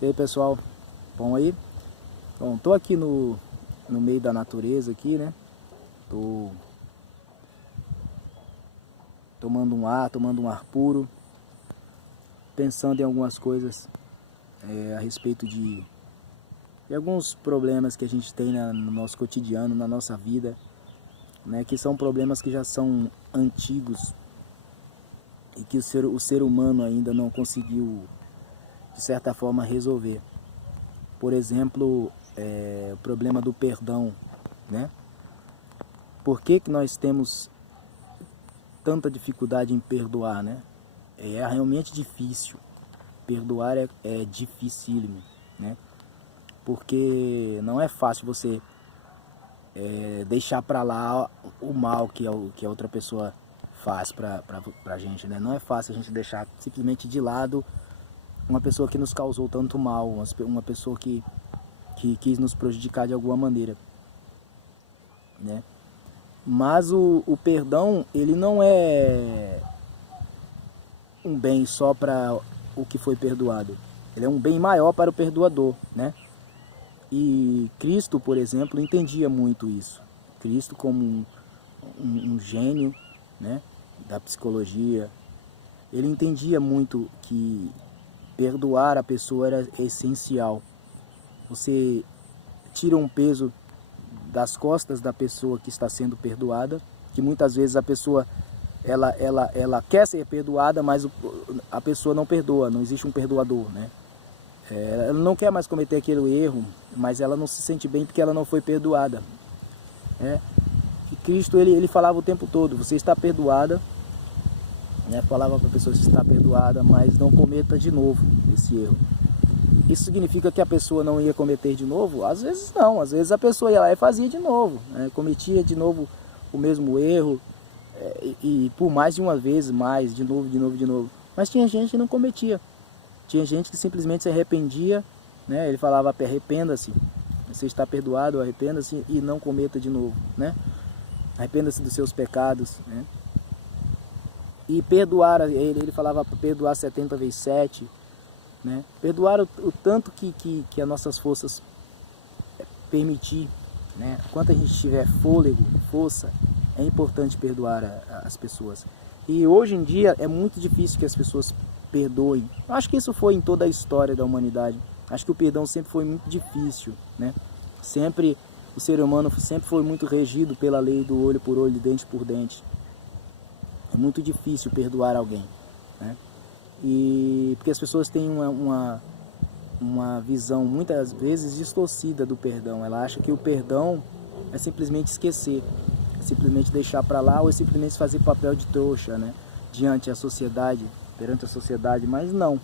E aí, pessoal, bom aí? Bom, tô aqui no meio da natureza aqui, né? Tô tomando um ar puro, pensando em algumas coisas a respeito de alguns problemas que a gente tem no nosso cotidiano, na nossa vida, né? Que são problemas que já são antigos e que o ser humano ainda não conseguiu, de certa forma, resolver. Por exemplo, o problema do perdão, né? Por que nós temos tanta dificuldade em perdoar, né? É realmente difícil. Perdoar é dificílimo, né? Porque não é fácil você deixar para lá o mal que a outra pessoa faz pra gente, né? Não é fácil a gente deixar simplesmente de lado uma pessoa que nos causou tanto mal, uma pessoa que quis nos prejudicar de alguma maneira, né? Mas o perdão, ele não é um bem só para o que foi perdoado. Ele é um bem maior para o perdoador, né? E Cristo, por exemplo, entendia muito isso. Cristo, como um gênio, né, da psicologia, ele entendia muito que perdoar a pessoa era essencial. Você tira um peso das costas da pessoa que está sendo perdoada, que muitas vezes a pessoa ela quer ser perdoada, mas a pessoa não perdoa, não existe um perdoador, né? Ela não quer mais cometer aquele erro, mas ela não se sente bem porque ela não foi perdoada, né? E Cristo ele falava o tempo todo: você está perdoada, né? Falava para a pessoa: você está perdoada, mas não cometa de novo esse erro. Isso significa que a pessoa não ia cometer de novo? Às vezes não, às vezes a pessoa ia lá e fazia de novo, né? Cometia de novo o mesmo erro, e por mais de uma vez, de novo. Mas tinha gente que não cometia, tinha gente que simplesmente se arrependia, né? Ele falava: arrependa-se, você está perdoado, arrependa-se e não cometa de novo, né? Arrependa-se dos seus pecados, né? E perdoar, ele falava para perdoar 70 vezes 7, né? Perdoar o tanto que as nossas forças permitir, né? Enquanto a gente tiver fôlego, força, é importante perdoar as pessoas. E hoje em dia é muito difícil que as pessoas perdoem. Eu acho que isso foi em toda a história da humanidade. Acho que o perdão sempre foi muito difícil, né? Sempre o ser humano sempre foi muito regido pela lei do olho por olho, dente por dente. É muito difícil perdoar alguém, né? E porque as pessoas têm uma visão muitas vezes distorcida do perdão. Ela acha que o perdão é simplesmente esquecer, é simplesmente deixar para lá, ou é simplesmente fazer papel de trouxa, né? Perante a sociedade, mas não.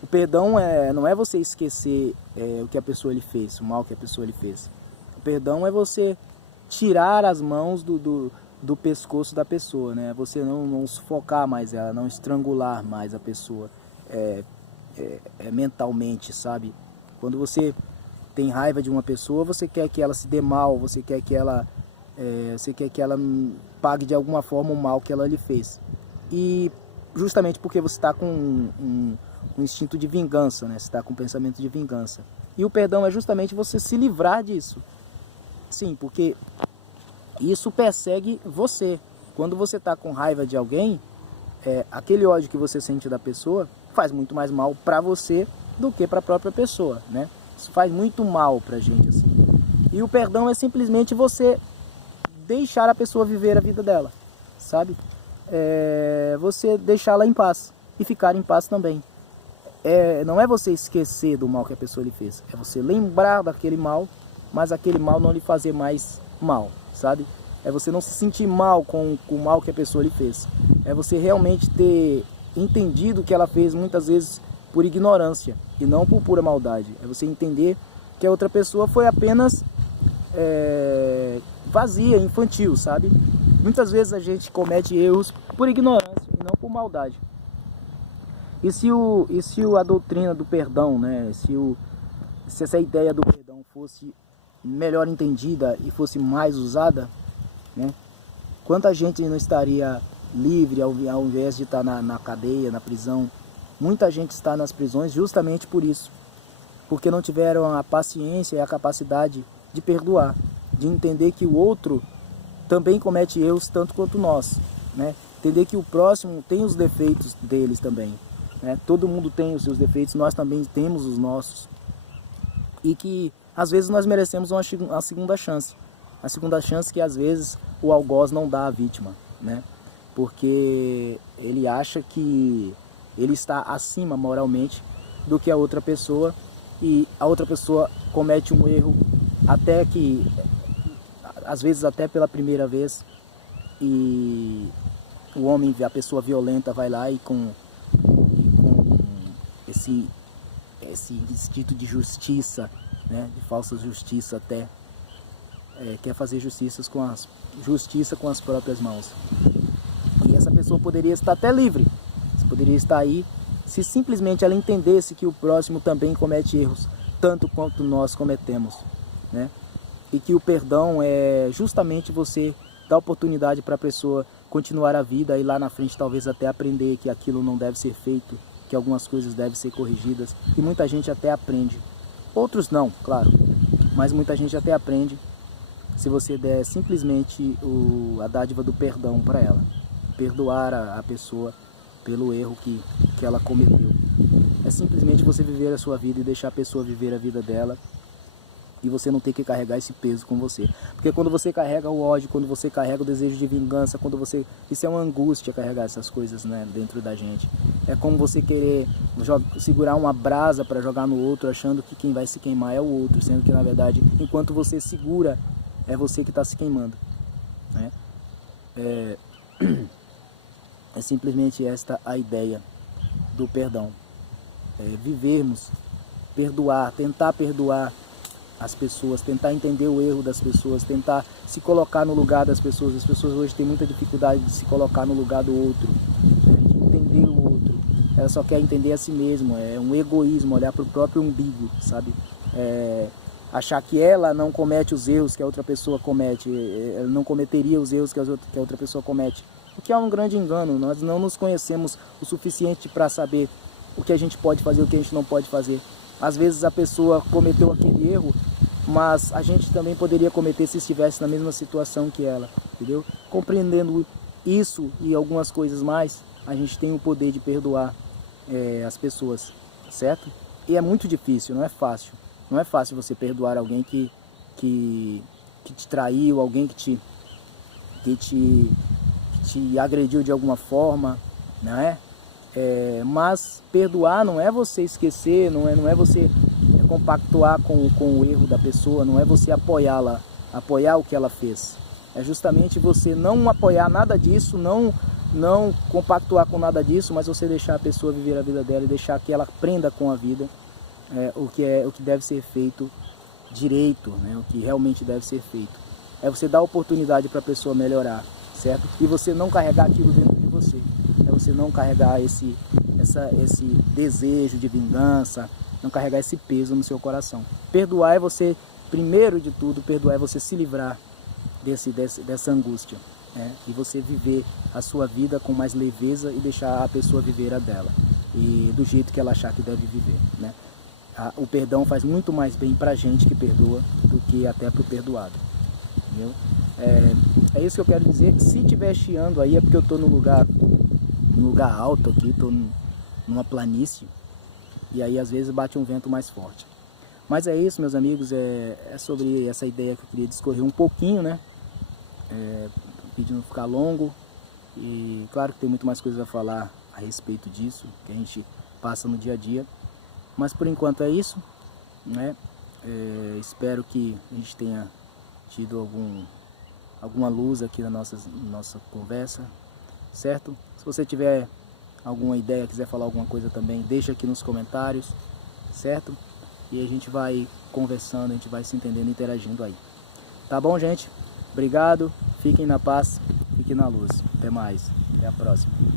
O perdão não é você esquecer o que a pessoa lhe fez, o mal que a pessoa lhe fez. O perdão é você tirar as mãos do pescoço da pessoa, né? Você não sufocar mais ela, não estrangular mais a pessoa mentalmente, sabe? Quando você tem raiva de uma pessoa, você quer que ela se dê mal, você quer que ela pague de alguma forma o mal que ela lhe fez. E justamente porque você está com um instinto de vingança, né? Você está com um pensamento de vingança. E o perdão é justamente você se livrar disso. Sim, porque isso persegue você. Quando você está com raiva de alguém, aquele ódio que você sente da pessoa faz muito mais mal para você do que para a própria pessoa, né? Isso faz muito mal para a gente, assim. E o perdão é simplesmente você deixar a pessoa viver a vida dela, sabe? Você deixá-la em paz e ficar em paz também. Não é você esquecer do mal que a pessoa lhe fez, é você lembrar daquele mal, mas aquele mal não lhe fazer mais mal, sabe? É você não se sentir mal com o mal que a pessoa lhe fez. É você realmente ter entendido que ela fez muitas vezes por ignorância e não por pura maldade. É você entender que a outra pessoa foi apenas vazia, infantil, sabe? Muitas vezes a gente comete erros por ignorância e não por maldade. E se a doutrina do perdão, né? Se essa ideia do perdão fosse melhor entendida e fosse mais usada, né? Quanta gente não estaria livre ao invés de estar na cadeia, na prisão? Muita gente está nas prisões justamente por isso, porque não tiveram a paciência e a capacidade de perdoar, de entender que o outro também comete erros tanto quanto nós, né? Entender que o próximo tem os defeitos deles também, né? Todo mundo tem os seus defeitos, nós também temos os nossos, e que às vezes nós merecemos uma segunda chance, a segunda chance que às vezes o algoz não dá à vítima, né? Porque ele acha que ele está acima moralmente do que a outra pessoa, e a outra pessoa comete um erro até que, às vezes até pela primeira vez, e o homem, a pessoa violenta, vai lá e com esse instinto de justiça, né, de falsa justiça até, quer fazer justiça com as próprias mãos. E essa pessoa poderia estar até livre, poderia estar aí, se simplesmente ela entendesse que o próximo também comete erros, tanto quanto nós cometemos, né? E que o perdão é justamente você dar oportunidade para a pessoa continuar a vida e lá na frente talvez até aprender que aquilo não deve ser feito, que algumas coisas devem ser corrigidas, e muita gente até aprende. Outros não, claro, mas muita gente até aprende se você der simplesmente a dádiva do perdão para ela. Perdoar a pessoa pelo erro que ela cometeu. É simplesmente você viver a sua vida e deixar a pessoa viver a vida dela, e você não ter que carregar esse peso com você. Porque quando você carrega o ódio, quando você carrega o desejo de vingança, isso é uma angústia, carregar essas coisas, né, dentro da gente. É como você querer segurar uma brasa para jogar no outro, achando que quem vai se queimar é o outro, sendo que na verdade, enquanto você segura, é você que está se queimando, né? É simplesmente esta a ideia do perdão. Vivermos, perdoar, tentar perdoar as pessoas, tentar entender o erro das pessoas, tentar se colocar no lugar das pessoas. As pessoas hoje têm muita dificuldade de se colocar no lugar do outro, né? De entender o outro. Ela só quer entender a si mesma, é um egoísmo, olhar para o próprio umbigo, sabe? Achar que ela não comete os erros que a outra pessoa comete, ela não cometeria os erros que a outra pessoa comete. O que é um grande engano. Nós não nos conhecemos o suficiente para saber o que a gente pode fazer, o que a gente não pode fazer. Às vezes a pessoa cometeu aquele erro, mas a gente também poderia cometer se estivesse na mesma situação que ela, entendeu? Compreendendo isso e algumas coisas mais, a gente tem o poder de perdoar as pessoas, certo? E é muito difícil, não é fácil. Não é fácil você perdoar alguém que te traiu, alguém que te agrediu de alguma forma, não é? Mas perdoar não é você esquecer, não é você compactuar com o erro da pessoa, não é você apoiá-la, apoiar o que ela fez. É justamente você não apoiar nada disso, não compactuar com nada disso, mas você deixar a pessoa viver a vida dela e deixar que ela aprenda com a vida o que deve ser feito direito, né? O que realmente deve ser feito. É você dar oportunidade para a pessoa melhorar, certo? E você não carregar aquilo dentro de você. É você não carregar esse desejo de vingança, não carregar esse peso no seu coração. Perdoar é você, primeiro de tudo, perdoar é você se livrar dessa angústia, né? E você viver a sua vida com mais leveza e deixar a pessoa viver a dela, e do jeito que ela achar que deve viver, né? O perdão faz muito mais bem pra gente que perdoa do que até pro perdoado, entendeu? É isso que eu quero dizer. Se estiver chiando aí é porque eu estou num lugar alto aqui, estou numa planície, e aí às vezes bate um vento mais forte. Mas é isso, meus amigos, é sobre essa ideia que eu queria discorrer um pouquinho, né? O vídeo não ficar longo, e claro que tem muito mais coisas a falar a respeito disso, que a gente passa no dia a dia. Mas por enquanto é isso, né? Espero que a gente tenha tido alguma luz aqui na nossa conversa, certo? Se você tiver alguma ideia, quiser falar alguma coisa também, deixa aqui nos comentários, certo? E a gente vai conversando, a gente vai se entendendo, interagindo aí. Tá bom, gente? Obrigado, fiquem na paz, fiquem na luz. Até mais, até a próxima.